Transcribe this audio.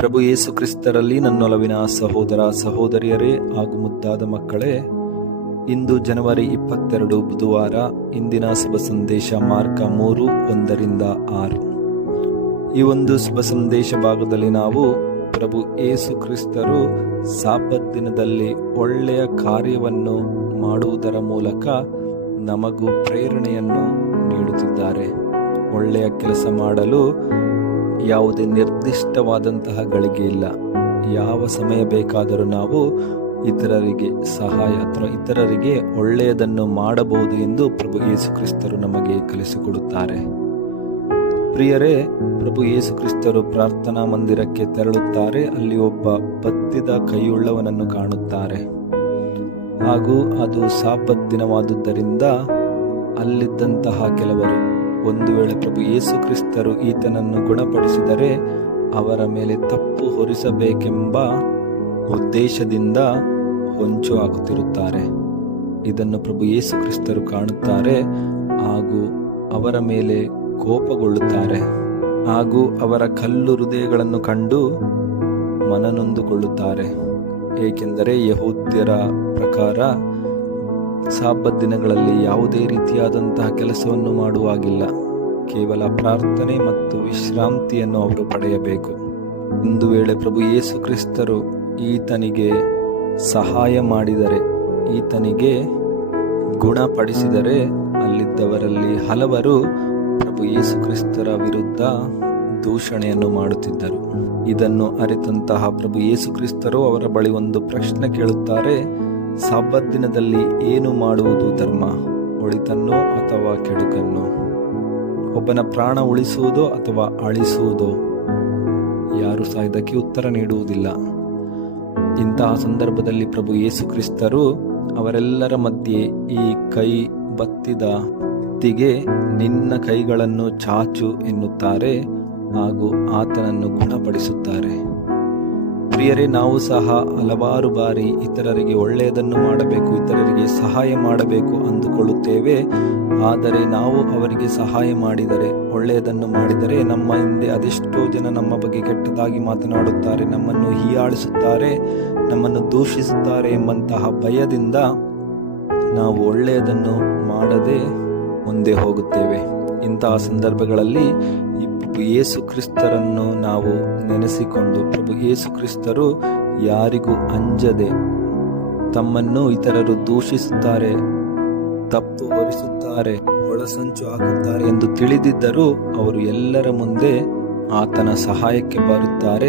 ಪ್ರಭು ಯೇಸು ಕ್ರಿಸ್ತರಲ್ಲಿ ನನ್ನೊಲವಿನ ಸಹೋದರ ಸಹೋದರಿಯರೇ ಹಾಗೂ ಮುದ್ದಾದ ಮಕ್ಕಳೇ, ಇಂದು ಜನವರಿ 22 ಬುಧವಾರ. ಇಂದಿನ ಶುಭ ಸಂದೇಶ ಮಾರ್ಕ 3:1-6. ಈ ಒಂದು ಶುಭ ಸಂದೇಶ ಭಾಗದಲ್ಲಿ ನಾವು ಪ್ರಭು ಯೇಸು ಕ್ರಿಸ್ತರು ಸಾಬತ್ ದಿನದಲ್ಲಿ ಒಳ್ಳೆಯ ಕಾರ್ಯವನ್ನು ಮಾಡುವುದರ ಮೂಲಕ ನಮಗೂ ಪ್ರೇರಣೆಯನ್ನು ನೀಡುತ್ತಿದ್ದಾರೆ. ಒಳ್ಳೆಯ ಕೆಲಸ ಮಾಡಲು ಯಾವುದೇ ನಿರ್ದಿಷ್ಟವಾದಂತಹ ಗಳಿಗೆ ಇಲ್ಲ. ಯಾವ ಸಮಯ ಬೇಕಾದರೂ ನಾವು ಇತರರಿಗೆ ಸಹಾಯ ಅಥವಾ ಇತರರಿಗೆ ಒಳ್ಳೆಯದನ್ನು ಮಾಡಬಹುದು ಎಂದು ಪ್ರಭು ಯೇಸು ಕ್ರಿಸ್ತರು ನಮಗೆ ಕಲಿಸಿಕೊಡುತ್ತಾರೆ. ಪ್ರಿಯರೇ, ಪ್ರಭು ಯೇಸು ಕ್ರಿಸ್ತರು ಪ್ರಾರ್ಥನಾ ಮಂದಿರಕ್ಕೆ ತೆರಳುತ್ತಾರೆ. ಅಲ್ಲಿ ಒಬ್ಬ ಬತ್ತಿದ ಕೈಯುಳ್ಳವನನ್ನು ಕಾಣುತ್ತಾರೆ. ಹಾಗೂ ಅದು ಸಾಬತ್ ದಿನವಾದುದರಿಂದ ಅಲ್ಲಿದ್ದಂತಹ ಕೆಲವರು ಒಂದು ವೇಳೆ ಪ್ರಭು ಯೇಸು ಕ್ರಿಸ್ತರು ಈತನನ್ನು ಗುಣಪಡಿಸಿದರೆ ಅವರ ಮೇಲೆ ತಪ್ಪು ಹೊರಿಸಬೇಕೆಂಬ ಉದ್ದೇಶದಿಂದ ಹೊಂಚು ಹಾಕುತ್ತಿರುತ್ತಾರೆ. ಇದನ್ನು ಪ್ರಭು ಯೇಸು ಕ್ರಿಸ್ತರು ಕಾಣುತ್ತಾರೆ ಹಾಗೂ ಅವರ ಮೇಲೆ ಕೋಪಗೊಳ್ಳುತ್ತಾರೆ. ಹಾಗೂ ಅವರ ಕಲ್ಲು ಹೃದಯಗಳನ್ನು ಕಂಡು ಮನನೊಂದುಕೊಳ್ಳುತ್ತಾರೆ. ಏಕೆಂದರೆ ಯಹೂದ್ಯರ ಪ್ರಕಾರ ಸಾಬತ್ ದಿನಗಳಲ್ಲಿ ಯಾವುದೇ ರೀತಿಯಾದಂತಹ ಕೆಲಸವನ್ನು ಮಾಡುವಾಗಿಲ್ಲ. ಕೇವಲ ಪ್ರಾರ್ಥನೆ ಮತ್ತು ವಿಶ್ರಾಂತಿಯನ್ನು ಅವರು ಪಡೆಯಬೇಕು. ಒಂದು ವೇಳೆ ಪ್ರಭು ಯೇಸು ಕ್ರಿಸ್ತರು ಈತನಿಗೆ ಸಹಾಯ ಮಾಡಿದರೆ, ಈತನಿಗೆ ಗುಣಪಡಿಸಿದರೆ, ಅಲ್ಲಿದ್ದವರಲ್ಲಿ ಹಲವರು ಪ್ರಭು ಯೇಸು ಕ್ರಿಸ್ತರ ವಿರುದ್ಧ ದೂಷಣೆಯನ್ನು ಮಾಡುತ್ತಿದ್ದರು. ಇದನ್ನು ಅರಿತಂತಹ ಪ್ರಭು ಯೇಸು ಕ್ರಿಸ್ತರು ಅವರ ಬಳಿ ಒಂದು ಪ್ರಶ್ನೆ ಕೇಳುತ್ತಾರೆ. ಸಾಬತ್ ದಿನದಲ್ಲಿ ಏನು ಮಾಡುವುದು ಧರ್ಮ, ಒಳಿತನ್ನೋ ಅಥವಾ ಕೆಡುಕನ್ನೋ? ಒಬ್ಬನ ಪ್ರಾಣ ಉಳಿಸುವುದೋ ಅಥವಾ ಅಳಿಸುವುದೋ? ಯಾರು ಸಹ ಇದಕ್ಕೆ ಉತ್ತರ ನೀಡುವುದಿಲ್ಲ. ಇಂತಹ ಸಂದರ್ಭದಲ್ಲಿ ಪ್ರಭು ಯೇಸು ಕ್ರಿಸ್ತರು ಅವರೆಲ್ಲರ ಮಧ್ಯೆ ಈ ಕೈ ಬತ್ತಿದ ವ್ಯಕ್ತಿಗೆ ನಿನ್ನ ಕೈಗಳನ್ನು ಚಾಚು ಎನ್ನುತ್ತಾರೆ ಹಾಗೂ ಆತನನ್ನು ಗುಣಪಡಿಸುತ್ತಾರೆ. ಪ್ರಿಯರೇ, ನಾವು ಸಹ ಹಲವಾರು ಬಾರಿ ಇತರರಿಗೆ ಒಳ್ಳೆಯದನ್ನು ಮಾಡಬೇಕು, ಇತರರಿಗೆ ಸಹಾಯ ಮಾಡಬೇಕು ಅಂದುಕೊಳ್ಳುತ್ತೇವೆ. ಆದರೆ ನಾವು ಅವರಿಗೆ ಸಹಾಯ ಮಾಡಿದರೆ, ಒಳ್ಳೆಯದನ್ನು ಮಾಡಿದರೆ ನಮ್ಮ ಹಿಂದೆ ಅದೆಷ್ಟೋ ಜನ ನಮ್ಮ ಬಗ್ಗೆ ಕೆಟ್ಟದಾಗಿ ಮಾತನಾಡುತ್ತಾರೆ, ನಮ್ಮನ್ನು ಹೀಯಾಳಿಸುತ್ತಾರೆ, ನಮ್ಮನ್ನು ದೂಷಿಸುತ್ತಾರೆ ಎಂಬಂತಹ ಭಯದಿಂದ ನಾವು ಒಳ್ಳೆಯದನ್ನು ಮಾಡದೆ ಮುಂದೆ ಹೋಗುತ್ತೇವೆ. ಇಂತಹ ಸಂದರ್ಭಗಳಲ್ಲಿ ಪ್ರಭು ಯೇಸು ಕ್ರಿಸ್ತರನ್ನು ನಾವು ನೆನೆಸಿಕೊಂಡು, ಪ್ರಭು ಯೇಸು ಕ್ರಿಸ್ತರು ಯಾರಿಗೂ ಅಂಜದೆ ತಮ್ಮನ್ನು ಇತರರು ದೂಷಿಸುತ್ತಾರೆ, ತಪ್ಪು ಹೊರಿಸುತ್ತಾರೆ, ಒಳಸಂಚು ಹಾಕುತ್ತಾರೆ ಎಂದು ತಿಳಿದಿದ್ದರೂ ಅವರು ಎಲ್ಲರ ಮುಂದೆ ಆತನ ಸಹಾಯಕ್ಕೆ ಬರುತ್ತಾರೆ.